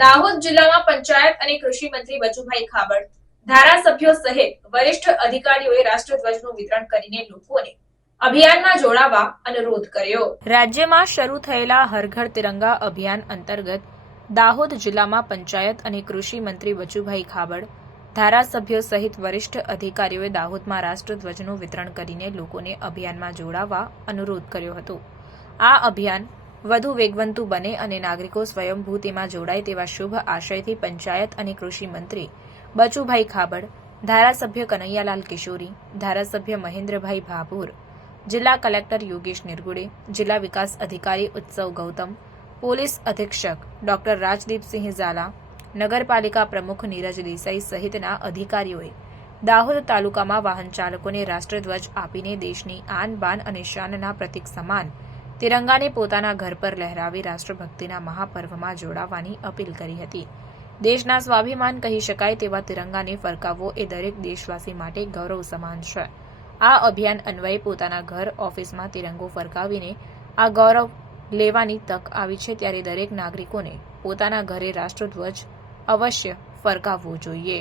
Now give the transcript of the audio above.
દાહોદ જિલ્લામાં પંચાયત અને કૃષિ મંત્રી બચુભાઈ ખાબડ, ધારાસભ્યો સહિત વરિષ્ઠ અધિકારીઓએ રાષ્ટ્રધ્વજનું વિતરણ કરીને લોકોને અભિયાનમાં જોડાવા અનુરોધ કર્યો. રાજ્યમાં શરૂ થયેલા હરઘર તિરંગા અભિયાન અંતર્ગત દાહોદ જિલ્લામાં પંચાયત અને કૃષિ મંત્રી બચુભાઈ ખાબડ, ધારાસભ્યો સહિત વરિષ્ઠ અધિકારીઓએ દાહોદમાં રાષ્ટ્રધ્વજનું વિતરણ કરીને લોકોને અભિયાનમાં જોડાવા અનુરોધ કર્યો હતો. આ અભિયાન વધુ વેગવંતુ બને અને નાગરિકો સ્વયંભૂ તેમાં જોડાય તેવા શુભ આશયથી પંચાયત અને કૃષિ મંત્રી બચુભાઈ ખાબડ, ધારાસભ્ય કનૈયાલાલ કિશોરી, ધારાસભ્ય મહેન્દ્રભાઈ ભાભોર, જિલ્લા કલેક્ટર યોગેશ નિરગુડે, જિલ્લા વિકાસ અધિકારી ઉત્સવ ગૌતમ, પોલીસ અધિક્ષક ડોક્ટર રાજદીપસિંહ ઝાલા, નગરપાલિકા પ્રમુખ નીરજ દેસાઈ સહિતના અધિકારીઓએ દાહોદ તાલુકામાં વાહન ચાલકોને રાષ્ટ્રધ્વજ આપીને દેશની આન બાન અને શાનના પ્રતિક સમાન તિરંગાને પોતાના ઘર પર લહેરાવી રાષ્ટ્રભક્તિના મહાપર્વમાં જોડાવાની અપીલ કરી હતી. દેશના સ્વાભિમાન કહી શકાય તેવા તિરંગાને ફરકાવવો એ દરેક દેશવાસી માટે ગૌરવ સમાન છે. આ અભિયાન અન્વયે પોતાના ઘર, ઓફિસમાં તિરંગો ફરકાવીને આ ગૌરવ લેવાની તક આવી છે ત્યારે દરેક નાગરિકોને પોતાના ઘરે રાષ્ટ્રધ્વજ અવશ્ય ફરકાવવો જોઈએ.